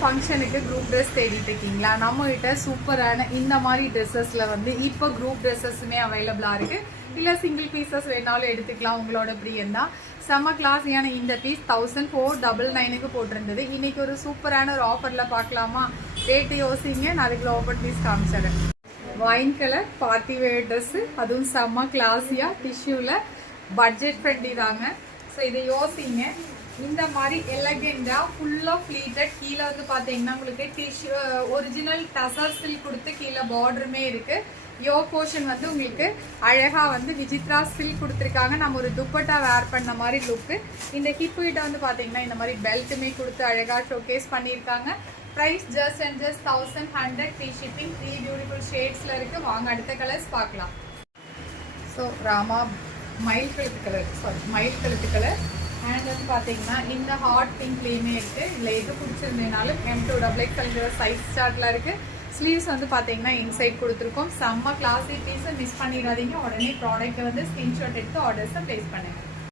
ஃபங்க்ஷனுக்கு group dress தேடிட்டு இருக்கீங்களா? நம்மகிட்ட சூப்பரான இந்த மாதிரி ட்ரெஸ்ஸஸில் வந்து இப்போ குரூப் ட்ரெஸ்ஸஸுமே அவைலபிளாக இருக்குது. இல்லை சிங்கிள் பீசஸ் வேணாலும் எடுத்துக்கலாம். உங்களோட பிரியம் தான். செம்ம கிளாஸியான இந்த பீஸ் 1499க்கு போட்டிருந்தது. இன்றைக்கி ஒரு சூப்பரான ஒரு ஆஃபரில் பார்க்கலாமா? ரேட்டு யோசிங்க, நான் அதுக்குள்ள ஓப்பன் பீஸ் காமிச்சிடுறேன். Wine colour party wear dress, அதுவும் செம்ம கிளாஸியாக டிஷ்யூவில் பட்ஜெட் ஃப்ரெண்ட்லி தாங்க. ஸோ இதை யோசிங்க. இந்த மாதிரி எலகெண்டாக ஃபுல்லாக ஃப்ளீட்டட், கீழே வந்து பார்த்தீங்கன்னா உங்களுக்கு டிஷ்யூ ஒரிஜினல் டசர் சில்க் கொடுத்து கீழே பார்டருமே இருக்குது. யோ போர்ஷன் வந்து உங்களுக்கு அழகாக வந்து விசித்ரா சில்க் கொடுத்துருக்காங்க. நம்ம ஒரு துப்பட்டா வேர் பண்ண மாதிரி லுக்கு. இந்த ஹிப்பு கிட்ட வந்து பார்த்தீங்கன்னா இந்த மாதிரி பெல்ட்டுமே கொடுத்து அழகாக ஷோகேஸ் பண்ணியிருக்காங்க. Price just and just 1100. Free shipping. 3 beautiful ஷேட்ஸில் இருக்குது. வாங்க அடுத்த கலர்ஸ் பார்க்கலாம். ஸோ ராமா மயில் கழுத்து கலர் அண்ட் வந்து பார்த்தீங்கன்னா இந்த ஹாட் பிங்க்லேயுமே இருக்குது. இதில் எது பிடிச்சிருந்தேனாலும் M2XX சைஸ் சார்ட்டில் இருக்குது. ஸ்லீவ்ஸ் வந்து பார்த்தீங்கன்னா இன்சைட் கொடுத்துருக்கோம். செம்ம கிளாஸி பீஸை மிஸ் பண்ணிடாதீங்க. உடனே ப்ராடக்ட்டை வந்து ஸ்க்ரீன்ஷாட் எடுத்து ஆர்டர்ஸை ப்ளேஸ் பண்ணுங்கள்.